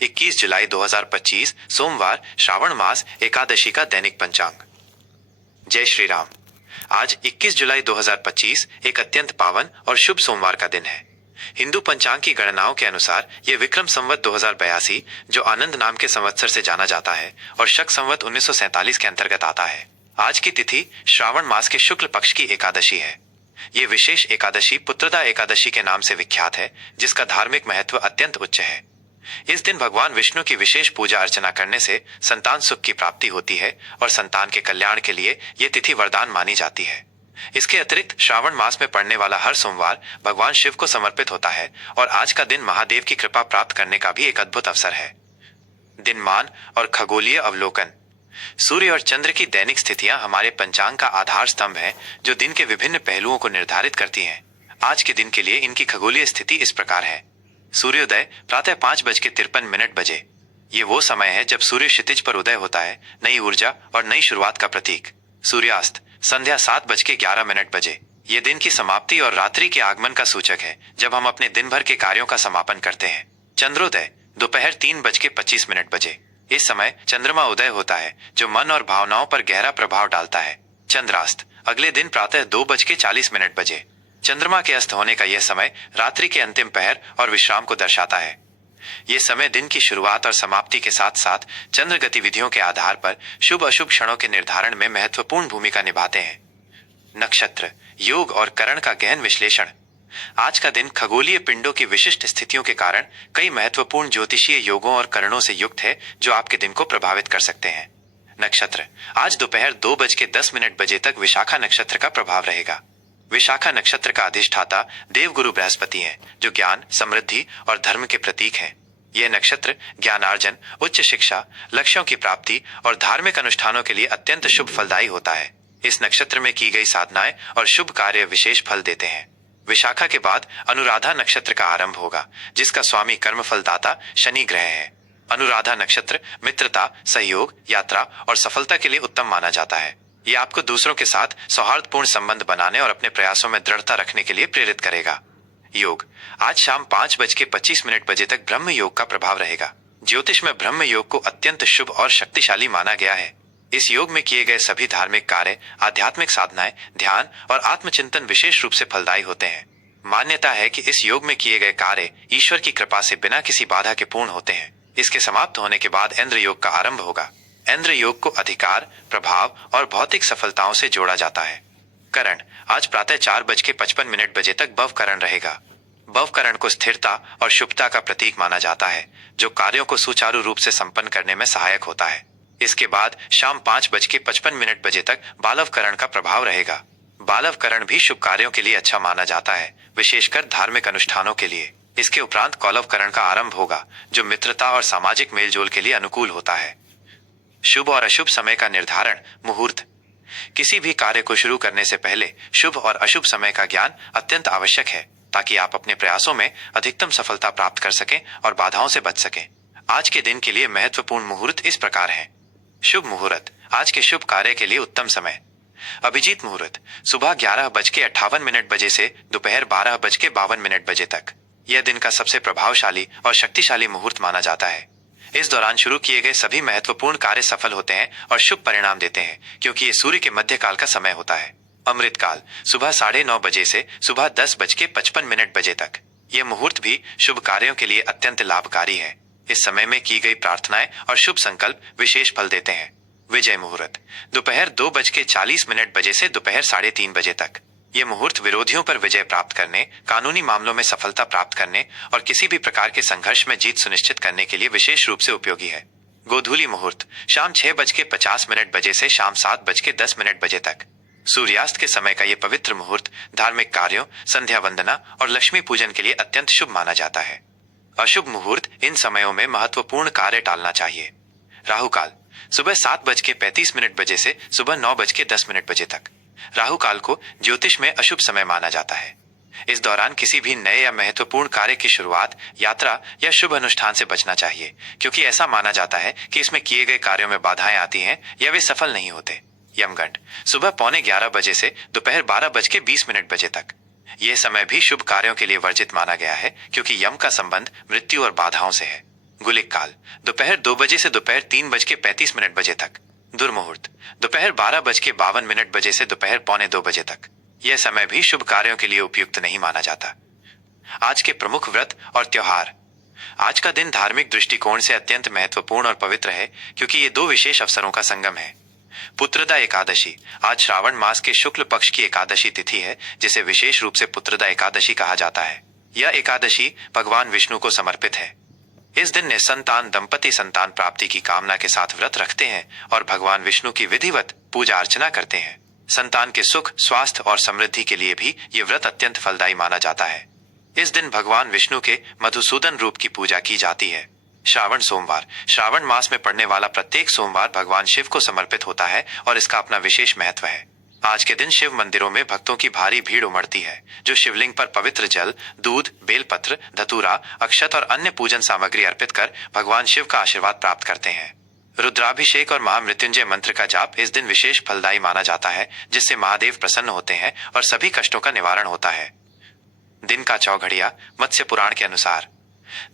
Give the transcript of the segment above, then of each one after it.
21 जुलाई 2025 सोमवार श्रावण मास एकादशी का दैनिक पंचांग। जय श्री राम। आज 21 जुलाई 2025 एक अत्यंत पावन और शुभ सोमवार का दिन है। हिंदू पंचांग की गणनाओं के अनुसार ये विक्रम संवत 2082 जो आनंद नाम के संवत्सर से जाना जाता है और शक संवत 1947 के अंतर्गत आता है। आज की तिथि श्रावण मास के शुक्ल पक्ष की एकादशी है। ये विशेष एकादशी पुत्रदा एकादशी के नाम से विख्यात है, जिसका धार्मिक महत्व अत्यंत उच्च है। इस दिन भगवान विष्णु की विशेष पूजा अर्चना करने से संतान सुख की प्राप्ति होती है और संतान के कल्याण के लिए ये तिथि वरदान मानी जाती है। इसके अतिरिक्त श्रावण मास में पड़ने वाला हर सोमवार भगवान शिव को समर्पित होता है और आज का दिन महादेव की कृपा प्राप्त करने का भी एक अद्भुत अवसर है। दिनमान और खगोलीय अवलोकन। सूर्य और चंद्र की दैनिक स्थितियां हमारे पंचांग का आधार स्तंभ है, जो दिन के विभिन्न पहलुओं को निर्धारित करती हैं। आज के दिन के लिए इनकी खगोलीय स्थिति इस प्रकार है। सूर्योदय प्रातः 5:53 बजे। ये वो समय है जब सूर्य क्षितिज पर उदय होता है, नई ऊर्जा और नई शुरुआत का प्रतीक। सूर्यास्त संध्या 7:11 बजे। ये दिन की समाप्ति और रात्रि के आगमन का सूचक है, जब हम अपने दिन भर के कार्यों का समापन करते हैं। चंद्रोदय दोपहर 3:25 बजे। इस समय चंद्रमा उदय होता है, जो मन और भावनाओं पर गहरा प्रभाव डालता है। चंद्रास्त अगले दिन प्रातः 2:40 बजे। चंद्रमा के अस्त होने का यह समय रात्रि के अंतिम पहर और विश्राम को दर्शाता है। यह समय दिन की शुरुआत और समाप्ति के साथ साथ चंद्र गतिविधियों के आधार पर शुभ अशुभ क्षणों के निर्धारण में महत्वपूर्ण भूमिका निभाते हैं। नक्षत्र, योग और करण का गहन विश्लेषण। आज का दिन खगोलीय पिंडों की विशिष्ट स्थितियों के कारण कई महत्वपूर्ण ज्योतिषीय योगों और करणों से युक्त है, जो आपके दिन को प्रभावित कर सकते हैं। नक्षत्र, आज दोपहर 2:10 बजे तक विशाखा नक्षत्र का प्रभाव रहेगा। विशाखा नक्षत्र का अधिष्ठाता देवगुरु बृहस्पति हैं, जो ज्ञान, समृद्धि और धर्म के प्रतीक हैं। यह नक्षत्र ज्ञानार्जन, उच्च शिक्षा, लक्ष्यों की प्राप्ति और धार्मिक अनुष्ठानों के लिए अत्यंत शुभ फलदायी होता है। इस नक्षत्र में की गई साधनाएं और शुभ कार्य विशेष फल देते हैं। विशाखा के बाद अनुराधा नक्षत्र का आरंभ होगा, जिसका स्वामी कर्म फलदाता शनि ग्रह है। अनुराधा नक्षत्र मित्रता, सहयोग, यात्रा और सफलता के लिए उत्तम माना जाता है। यह आपको दूसरों के साथ सौहार्दपूर्ण संबंध बनाने और अपने प्रयासों में दृढ़ता रखने के लिए प्रेरित करेगा। योग, आज शाम 5:25 बजे तक ब्रह्म योग का प्रभाव रहेगा। ज्योतिष में ब्रह्म योग को अत्यंत शुभ और शक्तिशाली माना गया है। इस योग में किए गए सभी धार्मिक कार्य, आध्यात्मिक साधनाएं, ध्यान और आत्मचिंतन विशेष रूप से फलदायी होते हैं। मान्यता है कि इस योग में किए गए कार्य ईश्वर की कृपा से बिना किसी बाधा के पूर्ण होते हैं। इसके समाप्त होने के बाद इंद्र योग का आरंभ होगा। इंद्र योग को अधिकार, प्रभाव और भौतिक सफलताओं से जोड़ा जाता है। करण, आज प्रातः 4:55 बजे तक भव करण रहेगा। भव करण को स्थिरता और शुभता का प्रतीक माना जाता है, जो कार्यों को सुचारू रूप से संपन्न करने में सहायक होता है। इसके बाद शाम 5:55 बजे तक बालव करण का प्रभाव रहेगा। बालव करण भी शुभ कार्यों के लिए अच्छा माना जाता है, विशेषकर धार्मिक अनुष्ठानों के लिए। इसके उपरांत कौलव करण का आरंभ होगा, जो मित्रता और सामाजिक मेलजोल के लिए अनुकूल होता है। शुभ और अशुभ समय का निर्धारण। मुहूर्त, किसी भी कार्य को शुरू करने से पहले शुभ और अशुभ समय का ज्ञान अत्यंत आवश्यक है, ताकि आप अपने प्रयासों में अधिकतम सफलता प्राप्त कर सकें और बाधाओं से बच सकें। आज के दिन के लिए महत्वपूर्ण मुहूर्त इस प्रकार हैं। शुभ मुहूर्त, आज के शुभ कार्य के लिए उत्तम समय। अभिजीत मुहूर्त, सुबह 11:58 बजे से दोपहर 12:52 बजे तक। यह दिन का सबसे प्रभावशाली और शक्तिशाली मुहूर्त माना जाता है। इस दौरान शुरू किए गए सभी महत्वपूर्ण कार्य सफल होते हैं और शुभ परिणाम देते हैं, क्योंकि ये सूर्य के मध्यकाल का समय होता है। अमृतकाल, सुबह 9:30 बजे से सुबह 10:55 बजे तक। यह मुहूर्त भी शुभ कार्यों के लिए अत्यंत लाभकारी है। इस समय में की गई प्रार्थनाएं और शुभ संकल्प विशेष फल देते हैं। विजय मुहूर्त, दोपहर 2:40 बजे से दोपहर 3:30 बजे तक। यह मुहूर्त विरोधियों पर विजय प्राप्त करने, कानूनी मामलों में सफलता प्राप्त करने और किसी भी प्रकार के संघर्ष में जीत सुनिश्चित करने के लिए विशेष रूप से उपयोगी है। गोधूली मुहूर्त, शाम 6:50 बजे से शाम 7:10 बजे तक। सूर्यास्त के समय का यह पवित्र मुहूर्त धार्मिक कार्यों, संध्या वंदना और लक्ष्मी पूजन के लिए अत्यंत शुभ माना जाता है। अशुभ मुहूर्त, इन समयों में महत्वपूर्ण कार्य टालना चाहिए। राहु काल, सुबह 7:35 बजे से सुबह 9:10 बजे तक। राहु काल को ज्योतिष में अशुभ समय माना जाता है। इस दौरान किसी भी नए या महत्वपूर्ण कार्य की शुरुआत, यात्रा या शुभ अनुष्ठान से बचना चाहिए, क्योंकि ऐसा माना जाता है कि इसमें किए गए कार्यों में बाधाएं आती हैं या वे सफल नहीं होते। यमगंड, सुबह 11:15 बजे से दोपहर 12:20 बजे तक। यह समय भी शुभ कार्यों के लिए वर्जित माना गया है, क्योंकि यम का संबंध मृत्यु और बाधाओं से है। गुलिक काल दोपहर 2 बजे से दोपहर 3:35 बजे तक। दुर्मुहूर्त दोपहर 12:52 बजे से दोपहर 1:45 तक। यह समय भी शुभ कार्यों के लिए उपयुक्त नहीं माना जाता। आज के प्रमुख व्रत और त्योहार। आज का दिन धार्मिक दृष्टिकोण से अत्यंत महत्वपूर्ण और पवित्र है, क्योंकि ये दो विशेष अवसरों का संगम है। पुत्रदा एकादशी आज श्रावण मास के शुक्ल पक्ष की एकादशी तिथि है, जिसे विशेष रूप से पुत्रदा एकादशी कहा जाता है। यह एकादशी भगवान विष्णु को समर्पित है। इस दिन निसंतान दंपति संतान प्राप्ति की कामना के साथ व्रत रखते हैं और भगवान विष्णु की विधिवत पूजा अर्चना करते हैं। संतान के सुख, स्वास्थ्य और समृद्धि के लिए भी ये व्रत अत्यंत फलदायी माना जाता है। इस दिन भगवान विष्णु के मधुसूदन रूप की पूजा की जाती है। श्रावण सोमवार श्रावण मास में पड़ने वाला प्रत्येक सोमवार भगवान शिव को समर्पित होता है और इसका अपना विशेष महत्व है। आज के दिन शिव मंदिरों में भक्तों की भारी भीड़ उमड़ती है, जो शिवलिंग पर पवित्र जल, दूध, बेलपत्र, धतूरा, अक्षत और अन्य पूजन सामग्री अर्पित कर भगवान शिव का आशीर्वाद प्राप्त करते हैं। रुद्राभिषेक और महामृत्युंजय मंत्र का जाप इस दिन विशेष फलदायी माना जाता है, जिससे महादेव प्रसन्न होते हैं और सभी कष्टों का निवारण होता है। दिन का चौघड़िया। मत्स्य पुराण के अनुसार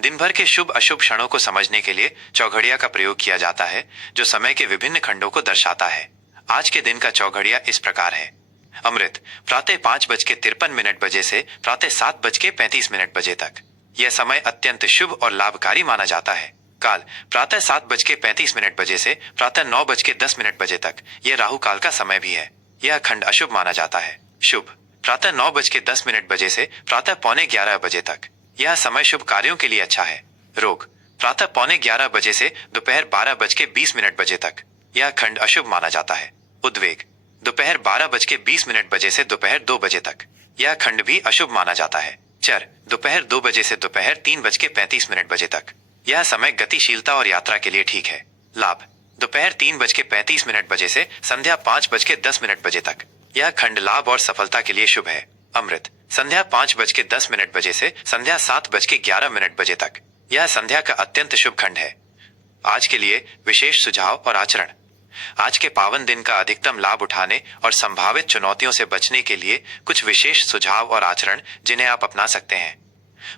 दिन भर के शुभ अशुभ क्षणों को समझने के लिए चौघड़िया का प्रयोग किया जाता है, जो समय के विभिन्न खंडों को दर्शाता है। आज के दिन का चौघड़िया इस प्रकार है। अमृत प्रातः 5:53 बजे से प्रातः 7:35 बजे तक। यह समय अत्यंत शुभ और लाभकारी माना जाता है। काल प्रातः 7:35 बजे से प्रातः 9:10 बजे तक। यह राहु काल का समय भी है। यह खंड अशुभ माना जाता है। शुभ प्रातः 9:10 बजे से प्रातः 11:15 बजे तक। यह समय शुभ कार्यों के लिए अच्छा है। रोग प्रातः 11:15 बजे से दोपहर 12:20 बजे तक। यह खंड अशुभ माना जाता है। उद्वेग दोपहर 12:20 बजे से दोपहर 2 बजे तक। यह खंड भी अशुभ माना जाता है। चर दोपहर 2 बजे से दोपहर 3:35 बजे तक। यह समय गतिशीलता और यात्रा के लिए ठीक है। लाभ दोपहर 3:35 बजे से संध्या 5:10 बजे तक। यह खंड लाभ और सफलता के लिए शुभ है। अमृत संध्या 5:10 बजे से संध्या 7:11 बजे तक। यह संध्या का अत्यंत शुभ खंड है। आज के लिए विशेष सुझाव और आचरण। आज के पावन दिन का अधिकतम लाभ उठाने और संभावित चुनौतियों से बचने के लिए कुछ विशेष सुझाव और आचरण जिन्हें आप अपना सकते हैं।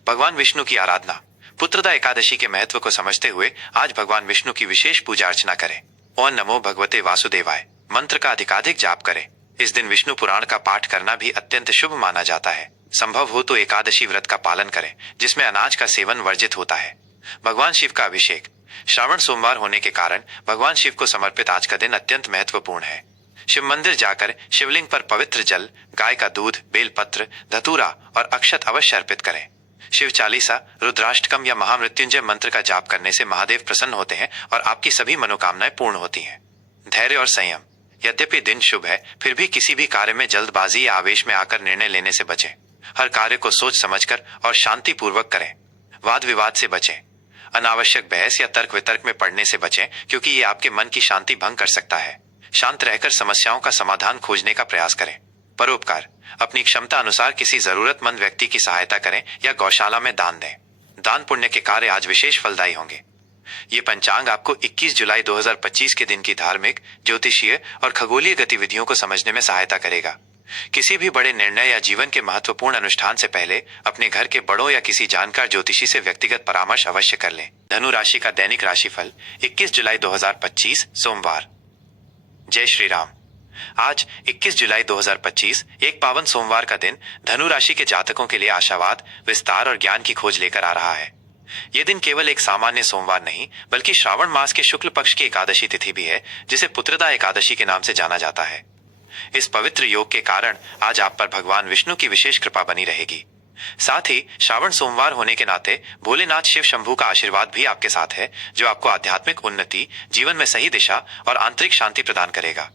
भगवान विष्णु की आराधना। पुत्रदा एकादशी के महत्व को समझते हुए आज भगवान विष्णु की विशेष पूजा अर्चना करें। ओम नमो भगवते वासुदेवाय मंत्र का अधिकाधिक जाप करें। इस दिन विष्णु पुराण का पाठ करना भी अत्यंत शुभ माना जाता है। संभव हो तो एकादशी व्रत का पालन करें, जिसमें अनाज का सेवन वर्जित होता है। भगवान शिव का अभिषेक। श्रावण सोमवार होने के कारण भगवान शिव को समर्पित आज का दिन अत्यंत महत्वपूर्ण है। शिव मंदिर जाकर शिवलिंग पर पवित्र जल, गाय का दूध, बेलपत्र, धतूरा और अक्षत अवश्य अर्पित करें। शिव चालीसा, रुद्राष्टकम या महामृत्युंजय मंत्र का जाप करने से महादेव प्रसन्न होते हैं और आपकी सभी मनोकामनाएं पूर्ण होती हैं। धैर्य और संयम। यद्यपि दिन शुभ है, फिर भी किसी भी कार्य में जल्दबाजी या आवेश में आकर निर्णय लेने से बचें। हर कार्य को सोच समझकर और शांति पूर्वक करें। वाद विवाद से बचें। अनावश्यक बहस या तर्क वितर्क में पड़ने से बचें, क्योंकि ये आपके मन की शांति भंग कर सकता है। शांत रहकर समस्याओं का समाधान खोजने का प्रयास करें। परोपकार। अपनी क्षमता अनुसार किसी जरूरतमंद व्यक्ति की सहायता करें या गौशाला में दान दें। दान पुण्य के कार्य आज विशेष फलदायी होंगे। ये पंचांग आपको 21 जुलाई 2025 के दिन की धार्मिक, ज्योतिषीय और खगोलीय गतिविधियों को समझने में सहायता करेगा। किसी भी बड़े निर्णय या जीवन के महत्वपूर्ण अनुष्ठान से पहले अपने घर के बड़ों या किसी जानकार ज्योतिषी से व्यक्तिगत परामर्श अवश्य कर लें। धनु राशि का दैनिक राशिफल 21 जुलाई 2025 सोमवार। जय श्री राम। आज 21 जुलाई 2025 एक पावन सोमवार का दिन धनु राशि के जातकों के लिए आशावाद, विस्तार और ज्ञान की खोज लेकर आ रहा है। यह दिन केवल एक सामान्य सोमवार नहीं, बल्कि श्रावण मास के शुक्ल पक्ष की एकादशी तिथि भी है, जिसे पुत्रदा एकादशी के नाम से जाना जाता है। इस पवित्र योग के कारण आज आप पर भगवान विष्णु की विशेष कृपा बनी रहेगी। साथ ही श्रावण सोमवार होने के नाते भोलेनाथ शिव शंभू का आशीर्वाद भी आपके साथ है, जो आपको आध्यात्मिक उन्नति, जीवन में सही दिशा और आंतरिक शांति प्रदान करेगा।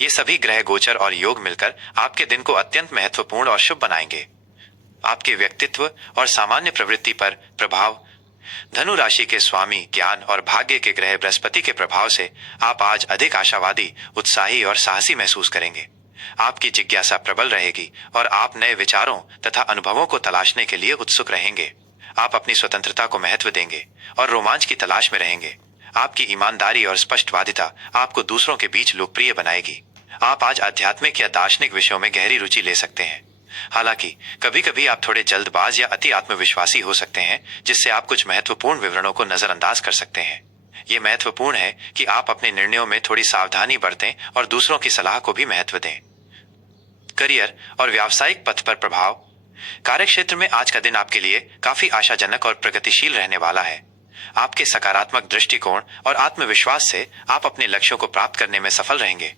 ये सभी ग्रह गोचर और योग मिलकर आपके दिन को अत्यंत महत्वपूर्ण और शुभ बनाएंगे। आपके व्यक्तित्व और सामान्य प्रवृत्ति पर प्रभाव। धनु राशि के स्वामी ज्ञान और भाग्य के ग्रह बृहस्पति के प्रभाव से आप आज अधिक आशावादी, उत्साही और साहसी महसूस करेंगे। आपकी जिज्ञासा प्रबल रहेगी और आप नए विचारों तथा अनुभवों को तलाशने के लिए उत्सुक रहेंगे। आप अपनी स्वतंत्रता को महत्व देंगे और रोमांच की तलाश में रहेंगे। आपकी ईमानदारी और स्पष्टवादिता आपको दूसरों के बीच लोकप्रिय बनाएगी। आप आज आध्यात्मिक या दार्शनिक विषयों में गहरी रुचि ले सकते हैं। हालांकि कभी कभी आप थोड़े जल्दबाज या अति आत्मविश्वासी हो सकते हैं, जिससे आप कुछ महत्वपूर्ण विवरणों को नजरअंदाज कर सकते हैं। ये महत्वपूर्ण है कि आप अपने निर्णयों में थोड़ी सावधानी बरतें और दूसरों की सलाह को भी महत्व दें। करियर और व्यावसायिक पथ पर प्रभाव। कार्यक्षेत्र में आज का दिन आपके लिए काफी आशाजनक और प्रगतिशील रहने वाला है। आपके सकारात्मक दृष्टिकोण और आत्मविश्वास से आप अपने लक्ष्यों को प्राप्त करने में सफल रहेंगे।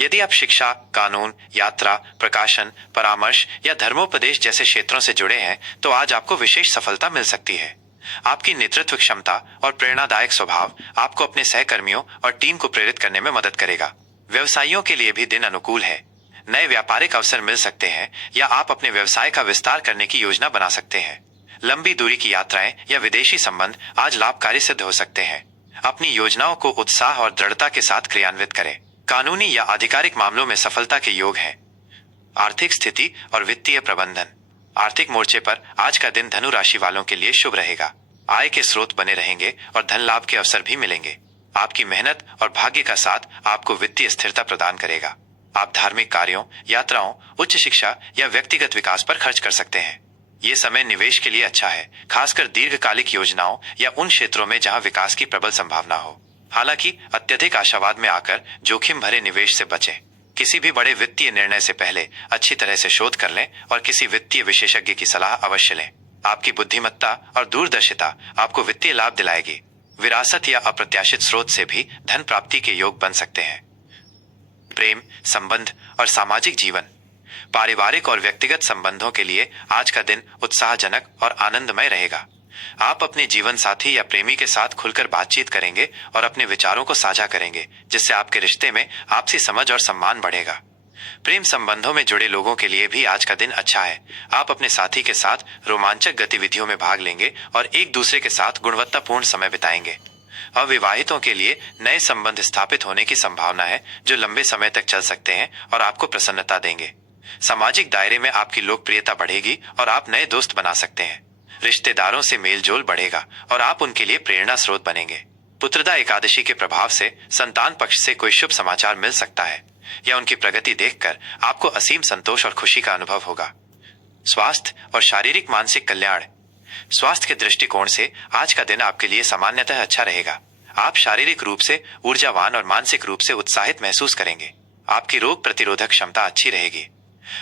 यदि आप शिक्षा, कानून, यात्रा, प्रकाशन, परामर्श या धर्मोपदेश जैसे क्षेत्रों से जुड़े हैं, तो आज आपको विशेष सफलता मिल सकती है। आपकी नेतृत्व क्षमता और प्रेरणादायक स्वभाव आपको अपने सहकर्मियों और टीम को प्रेरित करने में मदद करेगा। व्यवसायियों के लिए भी दिन अनुकूल है। नए व्यापारिक अवसर मिल सकते हैं या आप अपने व्यवसाय का विस्तार करने की योजना बना सकते हैं। लंबी दूरी की यात्राएं या विदेशी संबंध आज लाभकारी सिद्ध हो सकते हैं। अपनी योजनाओं को उत्साह और दृढ़ता के साथ क्रियान्वित करें। कानूनी या आधिकारिक मामलों में सफलता के योग हैं। आर्थिक स्थिति और वित्तीय प्रबंधन। आर्थिक मोर्चे पर आज का दिन धनु राशि वालों के लिए शुभ रहेगा। आय के स्रोत बने रहेंगे और धन लाभ के अवसर भी मिलेंगे। आपकी मेहनत और भाग्य का साथ आपको वित्तीय स्थिरता प्रदान करेगा। आप धार्मिक कार्यों, यात्राओं, उच्च शिक्षा या व्यक्तिगत विकास पर खर्च कर सकते हैं। ये समय निवेश के लिए अच्छा है, खासकर दीर्घकालिक योजनाओं या उन क्षेत्रों में जहां विकास की प्रबल संभावना हो। हालांकि अत्यधिक आशावाद में आकर जोखिम भरे निवेश से बचें। किसी भी बड़े वित्तीय निर्णय से पहले अच्छी तरह से शोध कर लें और किसी वित्तीय विशेषज्ञ की सलाह अवश्य लें। आपकी बुद्धिमत्ता और दूरदर्शिता आपको वित्तीय लाभ दिलाएगी। विरासत या अप्रत्याशित स्रोत से भी धन प्राप्ति के योग बन सकते हैं। प्रेम, संबंध और सामाजिक जीवन। पारिवारिक और व्यक्तिगत संबंधों के लिए आज का दिन उत्साहजनक और आनंदमय रहेगा। आप अपने जीवन साथी या प्रेमी के साथ खुलकर बातचीत करेंगे और अपने विचारों को साझा करेंगे, जिससे आपके रिश्ते में आपसी समझ और सम्मान बढ़ेगा। प्रेम संबंधों में जुड़े लोगों के लिए भी आज का दिन अच्छा है। आप अपने साथी के साथ रोमांचक गतिविधियों में भाग लेंगे और एक दूसरे के साथ गुणवत्तापूर्ण समय बिताएंगे। अविवाहितों के लिए नए संबंध स्थापित होने की संभावना है, जो लंबे समय तक चल सकते हैं और आपको प्रसन्नता देंगे। सामाजिक दायरे में आपकी लोकप्रियता बढ़ेगी और आप नए दोस्त बना सकते हैं। रिश्तेदारों से मेलजोल बढ़ेगा और आप उनके लिए प्रेरणा स्रोत बनेंगे। पुत्रदा एकादशी के प्रभाव से संतान पक्ष से कोई शुभ समाचार मिल सकता है या उनकी प्रगति देखकर आपको असीम संतोष और खुशी का अनुभव होगा। स्वास्थ्य और शारीरिक मानसिक कल्याण। स्वास्थ्य के दृष्टिकोण से आज का दिन आपके लिए सामान्यतः अच्छा रहेगा। आप शारीरिक रूप से ऊर्जावान और मानसिक रूप से उत्साहित महसूस करेंगे। आपकी रोग प्रतिरोधक क्षमता अच्छी रहेगी।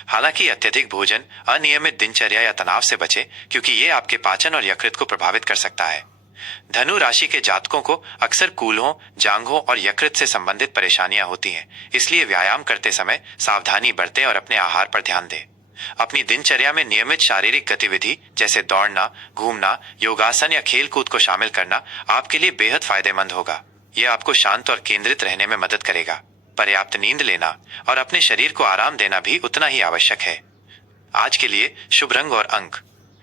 हालांकि अत्यधिक भोजन, अनियमित दिनचर्या या तनाव से बचें, क्योंकि ये आपके पाचन और यकृत को प्रभावित कर सकता है। धनु राशि के जातकों को अक्सर कूल्हों, जांघों और यकृत से संबंधित परेशानियां होती हैं, इसलिए व्यायाम करते समय सावधानी बरतें और अपने आहार पर ध्यान दें। अपनी दिनचर्या में नियमित शारीरिक गतिविधि जैसे दौड़ना, घूमना, योगासन या खेल कूद को शामिल करना आपके लिए बेहद फायदेमंद होगा। यह आपको शांत और केंद्रित रहने में मदद करेगा। पर्याप्त नींद लेना और अपने शरीर को आराम देना भी उतना ही आवश्यक है। आज के लिए शुभ रंग और अंक।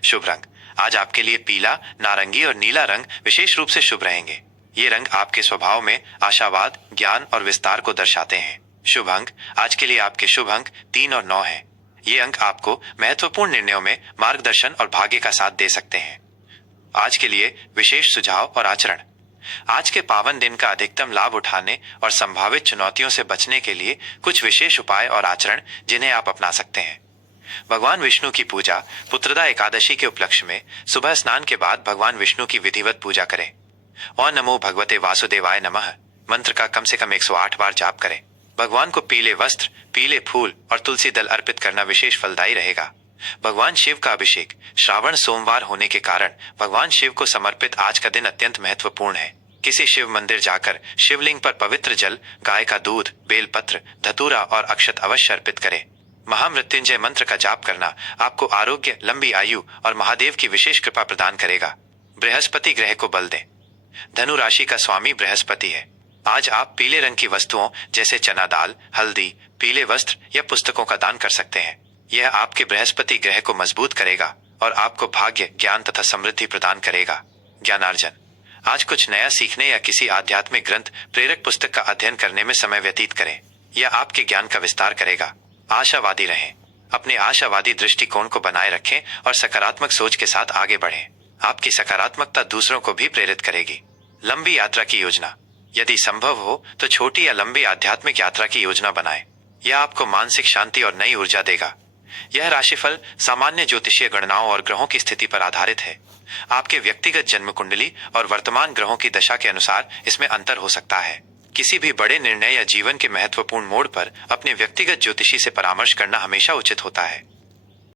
शुभ रंग आज आपके लिए पीला, नारंगी और नीला रंग विशेष रूप से शुभ रहेंगे। ये रंग आपके स्वभाव में आशावाद, ज्ञान और विस्तार को दर्शाते हैं। शुभ अंक आज के लिए आपके शुभ अंक 3 और 9 हैं। ये अंक आपको महत्वपूर्ण निर्णयों में मार्गदर्शन और भाग्य का साथ दे सकते हैं। आज के लिए विशेष सुझाव और आचरण। आज के पावन दिन का अधिकतम लाभ उठाने और संभावित चुनौतियों से बचने के लिए कुछ विशेष उपाय और आचरण जिन्हें आप अपना सकते हैं। भगवान विष्णु की पूजा। पुत्रदा एकादशी के उपलक्ष्य में सुबह स्नान के बाद भगवान विष्णु की विधिवत पूजा करें। ओम नमो भगवते वासुदेवाय नमः मंत्र का कम से कम 108 बार जाप करें। भगवान को पीले वस्त्र, पीले फूल और तुलसी दल अर्पित करना विशेष फलदायी रहेगा। भगवान शिव का अभिषेक। श्रावण सोमवार होने के कारण भगवान शिव को समर्पित आज का दिन अत्यंत महत्वपूर्ण है। किसी शिव मंदिर जाकर शिवलिंग पर पवित्र जल, गाय का दूध, बेलपत्र, धतूरा और अक्षत अवश्य अर्पित करें। महामृत्युंजय मंत्र का जाप करना आपको आरोग्य, लंबी आयु और महादेव की विशेष कृपा प्रदान करेगा। बृहस्पति ग्रह को बल दें। धनु राशि का स्वामी बृहस्पति है। आज आप पीले रंग की वस्तुओं जैसे चना दाल, हल्दी, पीले वस्त्र या पुस्तकों का दान कर सकते हैं। यह आपके बृहस्पति ग्रह को मजबूत करेगा और आपको भाग्य, ज्ञान तथा समृद्धि प्रदान करेगा। ज्ञानार्जन आज कुछ नया सीखने या किसी आध्यात्मिक ग्रंथ, प्रेरक पुस्तक का अध्ययन करने में समय व्यतीत करें। यह आपके ज्ञान का विस्तार करेगा। आशावादी रहें। अपने आशावादी दृष्टिकोण को बनाए रखें और सकारात्मक सोच के साथ आगे बढ़ें। आपकी सकारात्मकता दूसरों को भी प्रेरित करेगी। लंबी यात्रा की योजना। यदि संभव हो तो छोटी या लंबी आध्यात्मिक यात्रा की योजना बनाएं। यह आपको मानसिक शांति और नई ऊर्जा देगा। यह राशिफल सामान्य ज्योतिषीय गणनाओं और ग्रहों की स्थिति पर आधारित है। आपके व्यक्तिगत जन्म कुंडली और वर्तमान ग्रहों की दशा के अनुसार इसमें अंतर हो सकता है। किसी भी बड़े निर्णय या जीवन के महत्वपूर्ण मोड़ पर अपने व्यक्तिगत ज्योतिषी से परामर्श करना हमेशा उचित होता है।